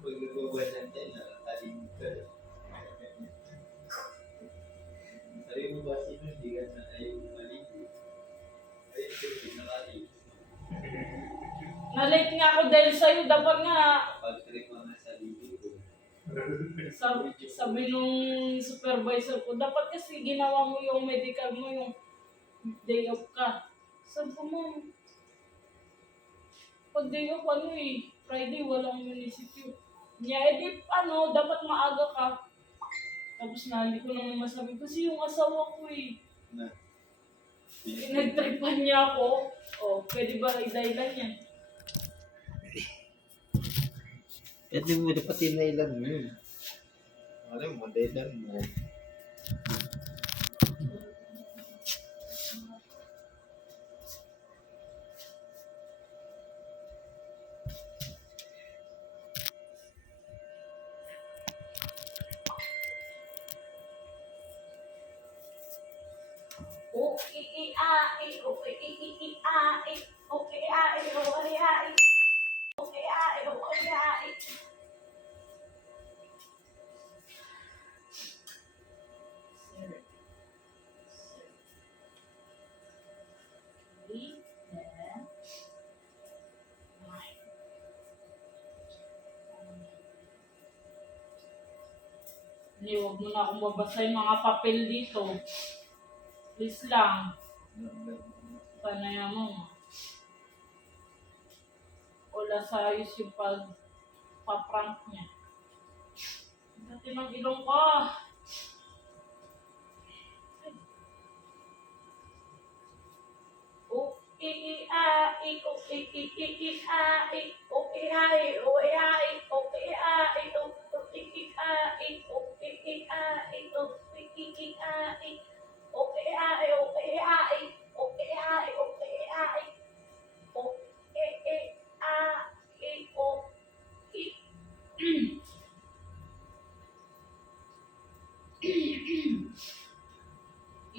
Pag nagbabuhat ng tela, talim ka. Sabi mo ba sino, hindi ka na ayaw maligo. Ay, siyempre, nakaligo. Na-late nga ako dahil sa'yo, dapat nga. Pag-trip mo na sa ligo. Sabi nung supervisor ko, dapat kasi ginawa mo yung medical mo, yung day off ka. Sabi ko, ma'am, pag day off, Friday, walang munisipyo. Niya, dapat maaga ka. Tapos hindi ko naman masabi, kasi yung asawa ko Na. Nagtripan niya ako. Pwede ba i-daylan yan? Pwede mo dapat tinailan mo yun. Alam mo, daylan mo. Huwag mo na akong babasa yung mga papel dito. Please lang. Panaya mo. Wala sa ayos yung pag-prank niya. Dati ng ilong ko.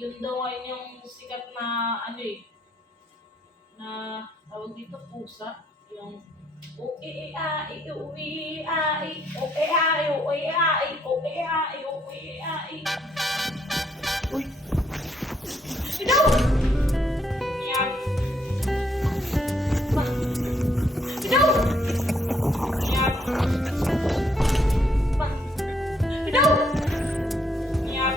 Yun daw ay yung sikat na na tawag dito pusa, yung Uy! Ikaw! Yap! Ikaw! Yap! Ikaw! Yap!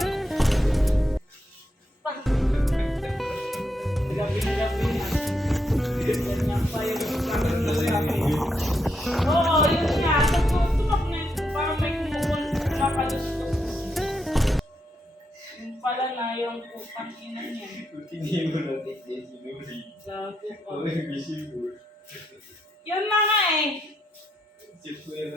Gabi na. Ganyan pa yung sabi. Oo, yun nga. Tumak na yun. Parang may kumakalustos. Yung pala na yung putang ina niya. Hindi mo natin din sinuri. Gago pa. Uy, busy mo. Yun na nga eh. Si Kuya